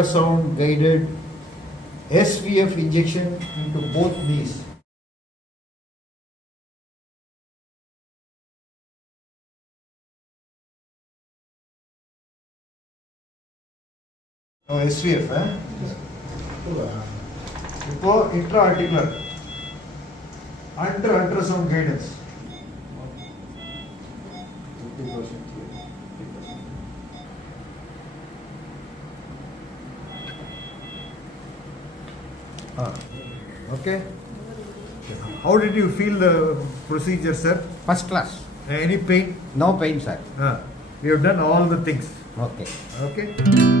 ultrasound-guided SVF injection into both knees. Oh, SVF, இப்போ intra-articular under ultrasound guidance. Okay. How did you feel the procedure, sir? First class. Any pain? No pain, sir. We have done all the things. Okay. Okay.